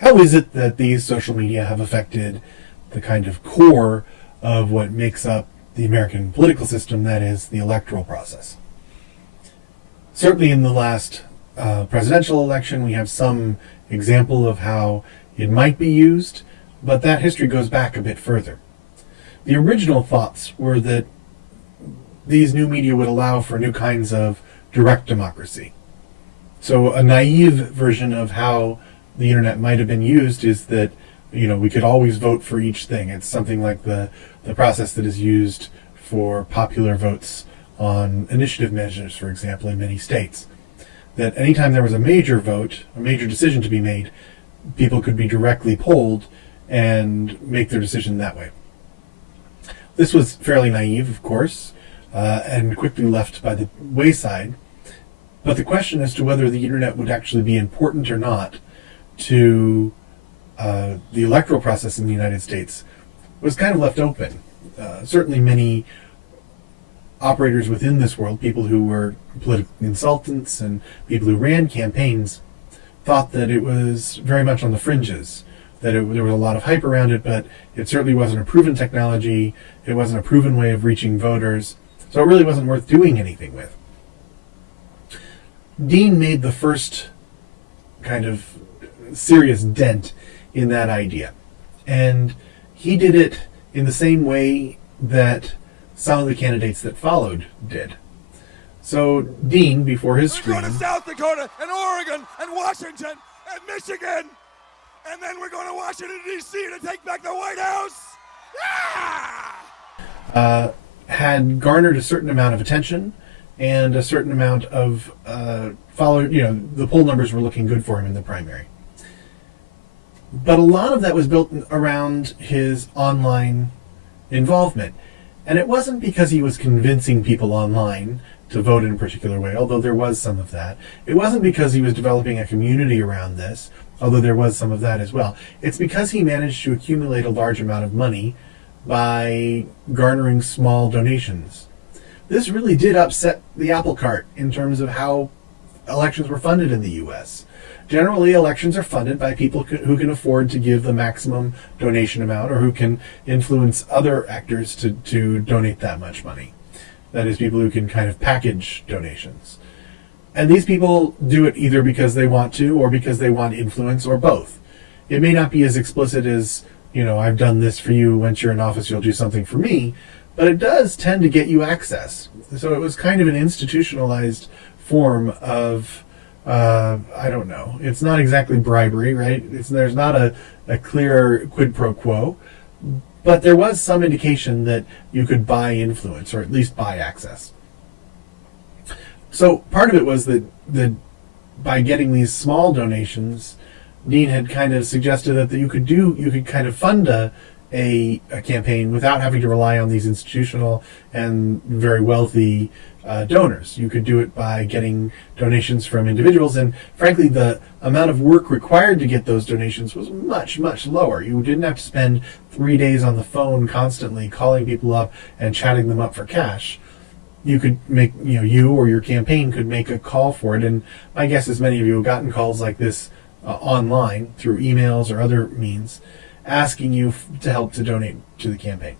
How is it that these social media have affected the kind of core of what makes up the American political system, that is, the electoral process? Certainly in the last presidential election, we have some example of how it might be used, but that history goes back a bit further. The original thoughts were that these new media would allow for new kinds of direct democracy. So a naive version of how the internet might have been used is that, we could always vote for each thing. It's something like the process that is used for popular votes on initiative measures, for example, in many states. That anytime there was a major vote, a major decision to be made, people could be directly polled and make their decision that way. This was fairly naive, of course, and quickly left by the wayside. But the question as to whether the internet would actually be important or not to the electoral process in the United States was kind of left open. Certainly many operators within this world, people who were political consultants and people who ran campaigns, thought that it was very much on the fringes, that there was a lot of hype around it, but it certainly wasn't a proven technology, it wasn't a proven way of reaching voters, so it really wasn't worth doing anything with. Dean made the first kind of serious dent in that idea. And he did it in the same way that some of the candidates that followed did. So Dean, before his screen... We're going to South Dakota and Oregon and Washington and Michigan, and then we're going to Washington, D.C. to take back the White House! Yeah! Had garnered a certain amount of attention and a certain amount of followers. The poll numbers were looking good for him in the primary. But a lot of that was built around his online involvement. And it wasn't because he was convincing people online to vote in a particular way, although there was some of that. It wasn't because he was developing a community around this, although there was some of that as well. It's because he managed to accumulate a large amount of money by garnering small donations. This really did upset the apple cart in terms of how elections were funded in the U.S. Generally, elections are funded by people who can afford to give the maximum donation amount, or who can influence other actors to donate that much money. That is, people who can kind of package donations. And these people do it either because they want to or because they want influence, or both. It may not be as explicit as, I've done this for you, once you're in office you'll do something for me, but it does tend to get you access. So it was kind of an institutionalized form of, I don't know, it's not exactly bribery, right? There's not a clear quid pro quo, but there was some indication that you could buy influence, or at least buy access. So part of it was that by getting these small donations, Dean had kind of suggested that you could kind of fund a campaign without having to rely on these institutional and very wealthy donors. You could do it by getting donations from individuals, and frankly the amount of work required to get those donations was much, much lower. You didn't have to spend 3 days on the phone constantly calling people up and chatting them up for cash. You could make, you or your campaign could make a call for it, and my guess is many of you have gotten calls like this online through emails or other means asking you to help to donate to the campaign.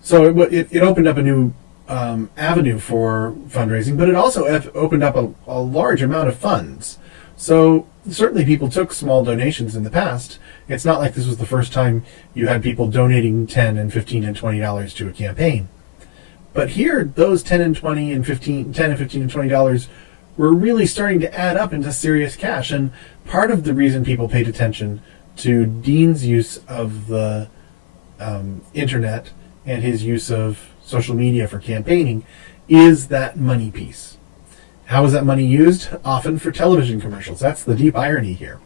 So it opened up a new avenue for fundraising, but it also opened up a large amount of funds. So certainly people took small donations in the past. It's not like this was the first time you had people donating $10 and $15 and $20 to a campaign. But here, those $10 and $15 and $20 were really starting to add up into serious cash. And part of the reason people paid attention to Dean's use of the internet and his use of social media for campaigning is that money piece. How is that money used? Often for television commercials. That's the deep irony here.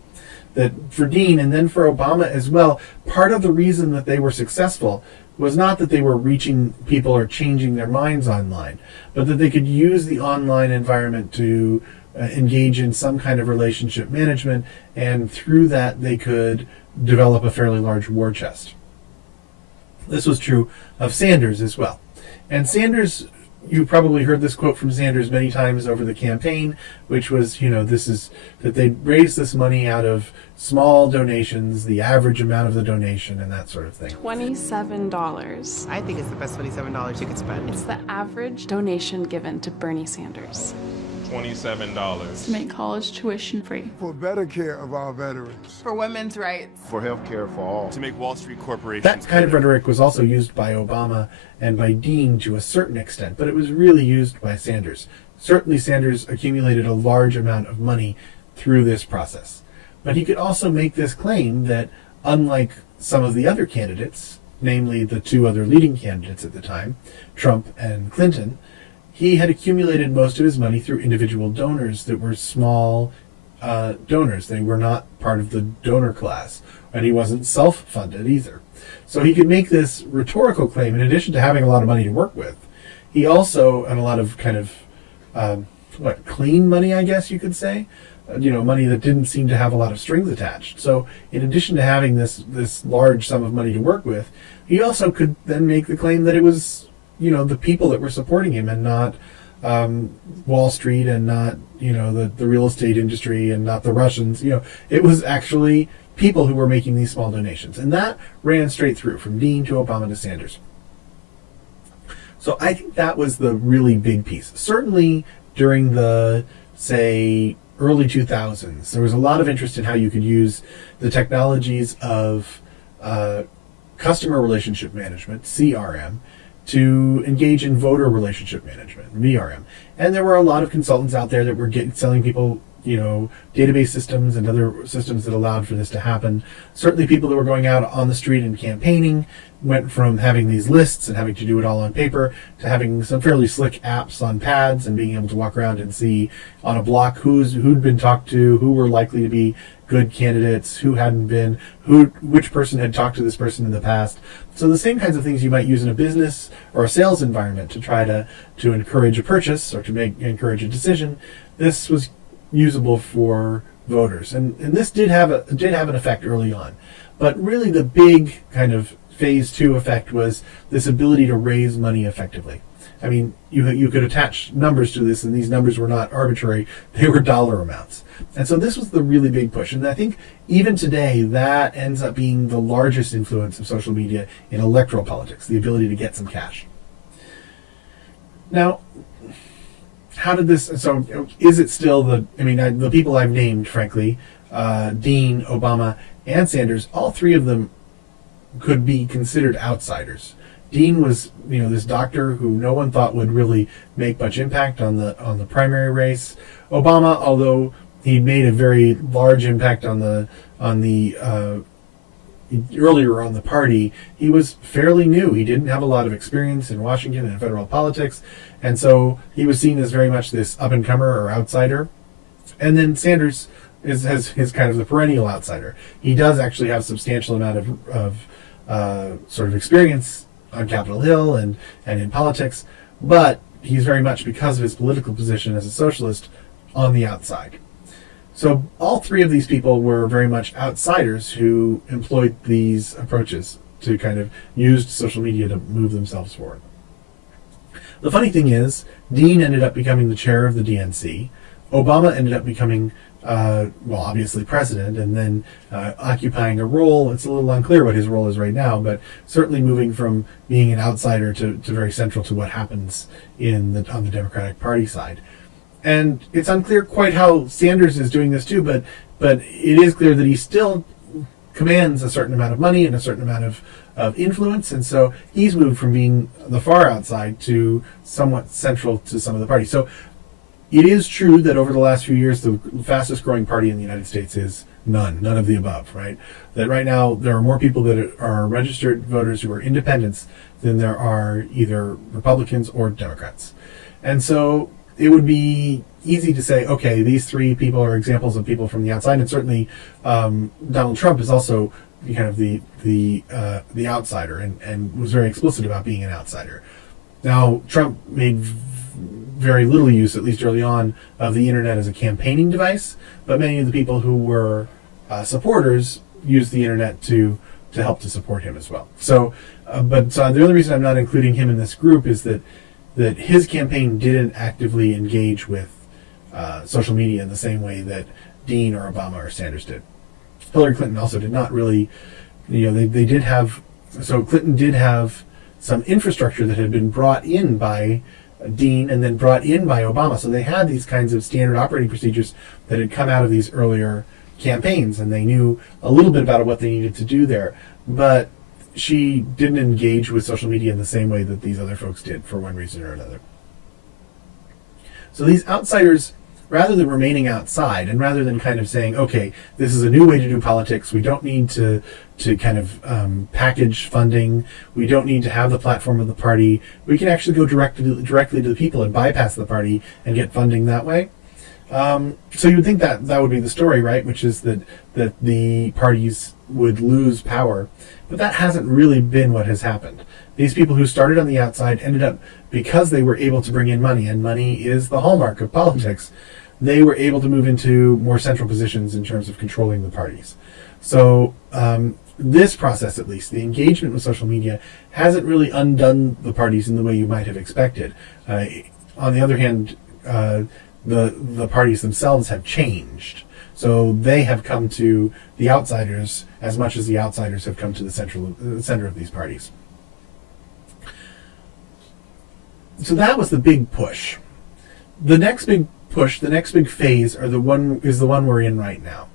That for Dean and then for Obama as well, part of the reason that they were successful was not that they were reaching people or changing their minds online, but that they could use the online environment to engage in some kind of relationship management, and through that they could develop a fairly large war chest. This was true of Sanders as well. And Sanders you probably heard this quote from Sanders many times over the campaign, which was, this is that they'd raise this money out of small donations, the average amount of the donation, and that sort of thing. $27. I think it's the best $27 you could spend. It's the average donation given to Bernie Sanders. $27. To make college tuition free. For better care of our veterans. For women's rights. For health care for all. To make Wall Street corporations. That kind of rhetoric was also used by Obama and by Dean to a certain extent, but it was really used by Sanders. Certainly Sanders accumulated a large amount of money through this process. But he could also make this claim that, unlike some of the other candidates, namely the two other leading candidates at the time, Trump and Clinton, he had accumulated most of his money through individual donors that were small donors. They were not part of the donor class, and he wasn't self-funded either. So he could make this rhetorical claim, in addition to having a lot of money to work with. He also, and a lot of kind of, clean money, I guess you could say, money that didn't seem to have a lot of strings attached. So in addition to having this large sum of money to work with, he also could then make the claim that it was, the people that were supporting him and not Wall Street and not, the real estate industry and not the Russians. It was actually people who were making these small donations. And that ran straight through from Dean to Obama to Sanders. So I think that was the really big piece. Certainly during the, say, early 2000s, there was a lot of interest in how you could use the technologies of customer relationship management, CRM, to engage in voter relationship management, VRM. And there were a lot of consultants out there that were selling people, database systems and other systems that allowed for this to happen. Certainly people that were going out on the street and campaigning went from having these lists and having to do it all on paper to having some fairly slick apps on pads and being able to walk around and see on a block who'd been talked to, who were likely to be good candidates, who hadn't been, which person had talked to this person in the past. So the same kinds of things you might use in a business or a sales environment to try to encourage a purchase or to encourage a decision. This was usable for voters, and this did have an effect early on. But really the big kind of phase 2 effect was this ability to raise money effectively. I mean, you could attach numbers to this, and these numbers were not arbitrary. They were dollar amounts. And so this was the really big push. And I think even today, that ends up being the largest influence of social media in electoral politics, the ability to get some cash. Now, is it still the people I've named, frankly, Dean, Obama, and Sanders, all three of them could be considered outsiders. Dean was, this doctor who no one thought would really make much impact on the primary race. Obama, although he made a very large impact on the earlier on the party, he was fairly new. He didn't have a lot of experience in Washington and federal politics, and so he was seen as very much this up-and-comer or outsider. And then Sanders is kind of the perennial outsider. He does actually have a substantial amount of sort of experience on Capitol Hill and in politics, but he's very much, because of his political position as a socialist, on the outside. So all three of these people were very much outsiders who employed these approaches to kind of use social media to move themselves forward. The funny thing is, Dean ended up becoming the chair of the DNC. Obama ended up becoming obviously president, and then occupying a role. It's a little unclear what his role is right now, but certainly moving from being an outsider to very central to what happens on the Democratic Party side. And it's unclear quite how Sanders is doing this too, but it is clear that he still commands a certain amount of money and a certain amount of influence, and so he's moved from being the far outside to somewhat central to some of the party. So it is true that over the last few years, the fastest growing party in the United States is none of the above, right? That right now there are more people that are registered voters who are independents than there are either Republicans or Democrats. And so it would be easy to say, okay, these three people are examples of people from the outside, and certainly Donald Trump is also kind of the outsider and was very explicit about being an outsider. Now, Trump made very little use, at least early on, of the internet as a campaigning device, but many of the people who were supporters used the internet to help to support him as well. So the only reason I'm not including him in this group is that that his campaign didn't actively engage with social media in the same way that Dean or Obama or Sanders did. Hillary Clinton also did not really, they did have, so Clinton did have some infrastructure that had been brought in by Dean and then brought in by Obama. So they had these kinds of standard operating procedures that had come out of these earlier campaigns, and they knew a little bit about what they needed to do there. But she didn't engage with social media in the same way that these other folks did for one reason or another. So these outsiders, rather than remaining outside and rather than kind of saying, okay, this is a new way to do politics, we don't need to kind of package funding, we don't need to have the platform of the party, we can actually go directly to the people and bypass the party and get funding that way. So you would think that would be the story, right? Which is that the parties would lose power. But that hasn't really been what has happened. These people who started on the outside ended up, because they were able to bring in money, and money is the hallmark of politics, they were able to move into more central positions in terms of controlling the parties. So this process, at least, the engagement with social media, hasn't really undone the parties in the way you might have expected. On the other hand, the parties themselves have changed. So they have come to the outsiders as much as the outsiders have come to the center of these parties. So that was the big push. The next big push, the next big phase, is the one we're in right now,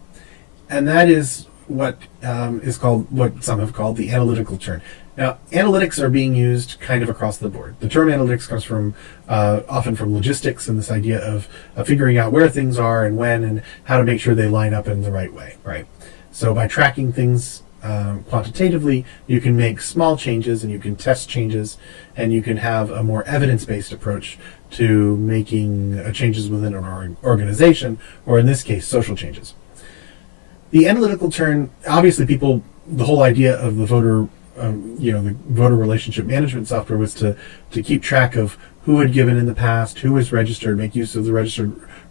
and that is what is called, what some have called, the analytical turn. Now, analytics are being used kind of across the board. The term analytics comes from often from logistics and this idea of figuring out where things are and when and how to make sure they line up in the right way, right? So by tracking things quantitatively, you can make small changes and you can test changes and you can have a more evidence-based approach to making changes within an organization, or in this case, social changes. The analytical turn, obviously the whole idea of the voter the voter relationship management software was to keep track of who had given in the past, who was registered, make use of the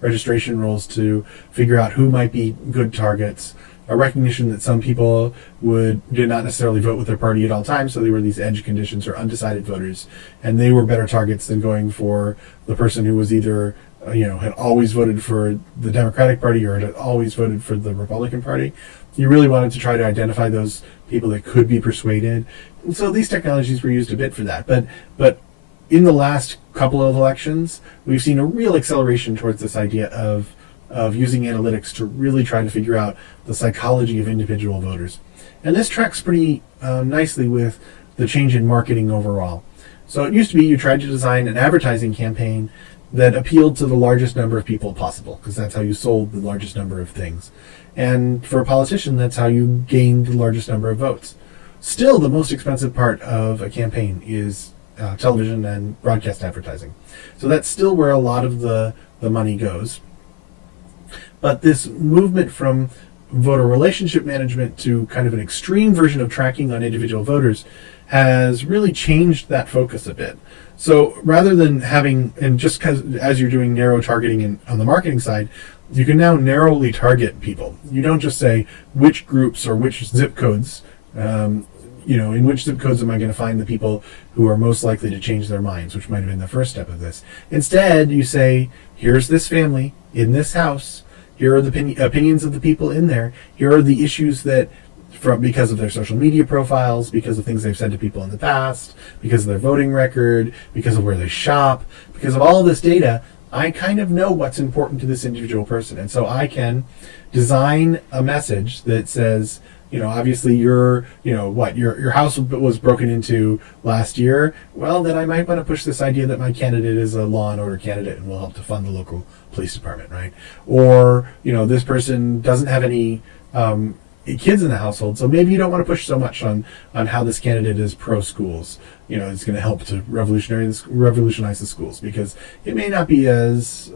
registration rules to figure out who might be good targets, a recognition that some people did not necessarily vote with their party at all times, so they were these edge conditions or undecided voters, and they were better targets than going for the person who was either had always voted for the Democratic Party or had always voted for the Republican Party. You really wanted to try to identify those people that could be persuaded. And so these technologies were used a bit for that. But in the last couple of elections, we've seen a real acceleration towards this idea of using analytics to really try to figure out the psychology of individual voters. And this tracks pretty nicely with the change in marketing overall. So it used to be you tried to design an advertising campaign that appealed to the largest number of people possible, because that's how you sold the largest number of things. And for a politician, that's how you gained the largest number of votes. Still, the most expensive part of a campaign is television and broadcast advertising. So that's still where a lot of the money goes. But this movement from voter relationship management to kind of an extreme version of tracking on individual voters has really changed that focus a bit. So rather than having, and just because as you're doing narrow targeting on the marketing side, you can now narrowly target people. You don't just say which groups or which zip codes, in which zip codes am I going to find the people who are most likely to change their minds, which might have been the first step of this. Instead, you say, here's this family in this house, here are the opinions of the people in there, here are the issues that, because of their social media profiles, because of things they've said to people in the past, because of their voting record, because of where they shop, because of all of this data, I kind of know what's important to this individual person. And so I can design a message that says, obviously your house was broken into last year. Well, then I might want to push this idea that my candidate is a law and order candidate and will help to fund the local police department, right? Or, this person doesn't have any kids in the household, so maybe you don't want to push so much on how this candidate is pro schools. It's going to help to revolutionize the schools, because it may not be as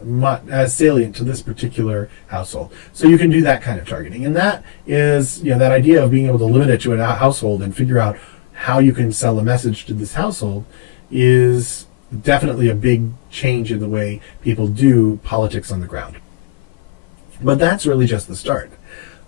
salient to this particular household. So you can do that kind of targeting, and that is that idea of being able to limit it to a household and figure out how you can sell a message to this household is definitely a big change in the way people do politics on the ground. But that's really just the start.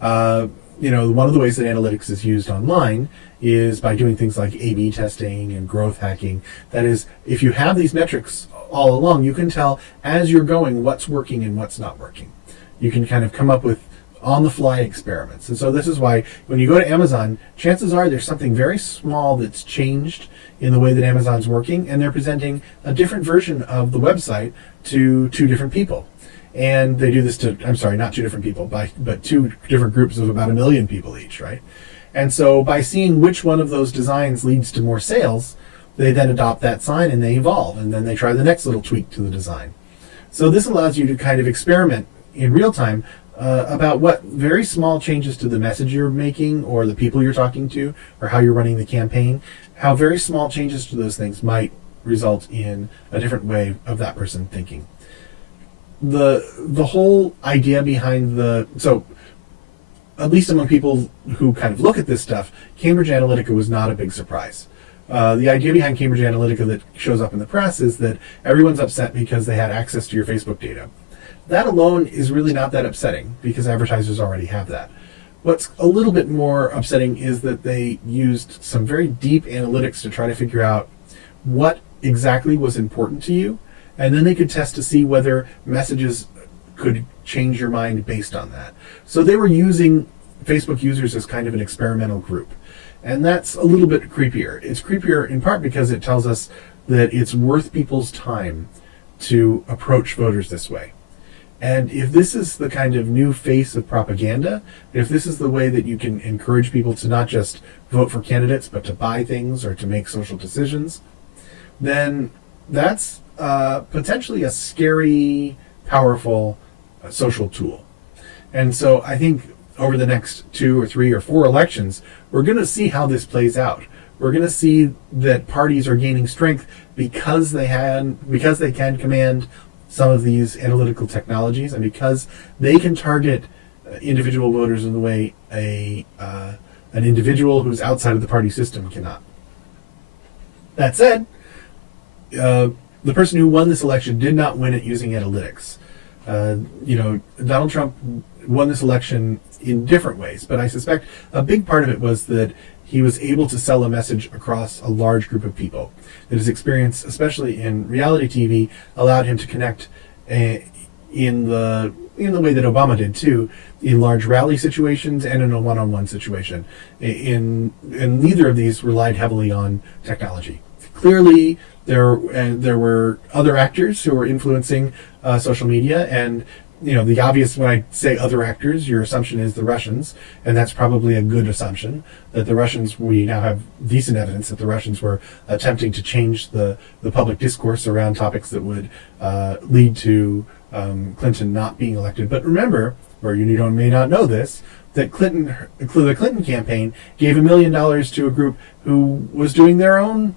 One of the ways that analytics is used online is by doing things like A/B testing and growth hacking. That is, if you have these metrics all along, you can tell as you're going what's working and what's not working. You can kind of come up with on-the-fly experiments. And so this is why when you go to Amazon, chances are there's something very small that's changed in the way that Amazon's working, and they're presenting a different version of the website to two different people. And they do this to, I'm sorry, not two different people, but two different groups of about 1 million people each, right? And so by seeing which one of those designs leads to more sales, they then adopt that sign and they evolve, and then they try the next little tweak to the design. So this allows you to kind of experiment in real time about what very small changes to the message you're making or the people you're talking to or how you're running the campaign, how very small changes to those things might result in a different way of that person thinking. The whole idea behind so at least among people who kind of look at this stuff, Cambridge Analytica was not a big surprise. The idea behind Cambridge Analytica that shows up in the press is that everyone's upset because they had access to your Facebook data. That alone is really not that upsetting because advertisers already have that. What's a little bit more upsetting is that they used some very deep analytics to try to figure out what exactly was important to you, and then they could test to see whether messages could change your mind based on that. So they were using Facebook users as kind of an experimental group. And that's a little bit creepier. It's creepier in part because it tells us that it's worth people's time to approach voters this way. And if this is the kind of new face of propaganda, if this is the way that you can encourage people to not just vote for candidates, but to buy things or to make social decisions, then that's potentially a scary, powerful social tool. And so I think over the next 2 or 3 or 4 elections, we're going to see how this plays out. We're going to see that parties are gaining strength because they can command some of these analytical technologies, and because they can target individual voters in the way an individual who's outside of the party system cannot. That said, the person who won this election did not win it using analytics. Donald Trump won this election in different ways, but I suspect a big part of it was that he was able to sell a message across a large group of people. That his experience, especially in reality TV, allowed him to connect in the way that Obama did too, in large rally situations and in a one-on-one situation. And neither of these relied heavily on technology. Clearly, there were other actors who were influencing social media, and the obvious, when I say other actors, your assumption is the Russians, and that's probably a good assumption, that the Russians, we now have decent evidence that the Russians were attempting to change the public discourse around topics that would lead to Clinton not being elected. But remember, or you may not know this, that the Clinton campaign gave $1 million to a group who was doing their own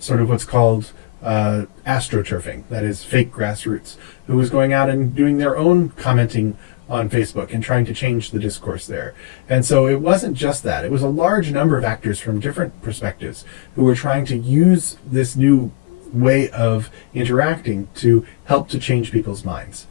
sort of what's called astroturfing, that is fake grassroots, who was going out and doing their own commenting on Facebook and trying to change the discourse there. And so it wasn't just that. It was a large number of actors from different perspectives who were trying to use this new way of interacting to help to change people's minds.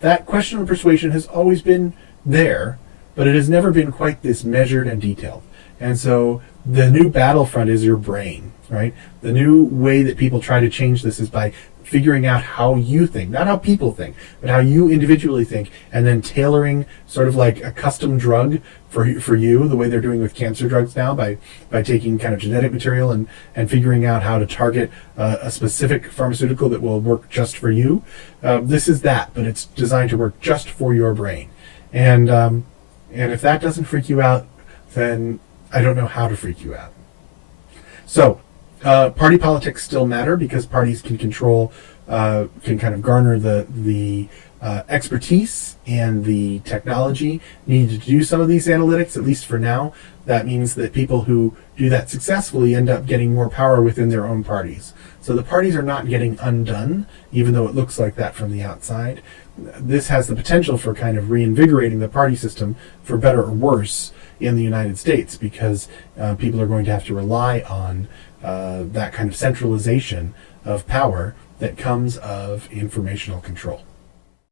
That question of persuasion has always been there, but it has never been quite this measured and detailed. And so the new battlefront is your brain, right? The new way that people try to change this is by figuring out how you think, not how people think, but how you individually think, and then tailoring sort of like a custom drug for you, the way they're doing with cancer drugs now, by taking kind of genetic material and figuring out how to target a specific pharmaceutical that will work just for you. This is that, but it's designed to work just for your brain. And if that doesn't freak you out, then I don't know how to freak you out. So, party politics still matter because parties can control, can kind of garner the expertise and the technology needed to do some of these analytics, at least for now. That means that people who do that successfully end up getting more power within their own parties. So the parties are not getting undone, even though it looks like that from the outside. This has the potential for kind of reinvigorating the party system, for better or worse, in the United States, because people are going to have to rely on that kind of centralization of power that comes of informational control.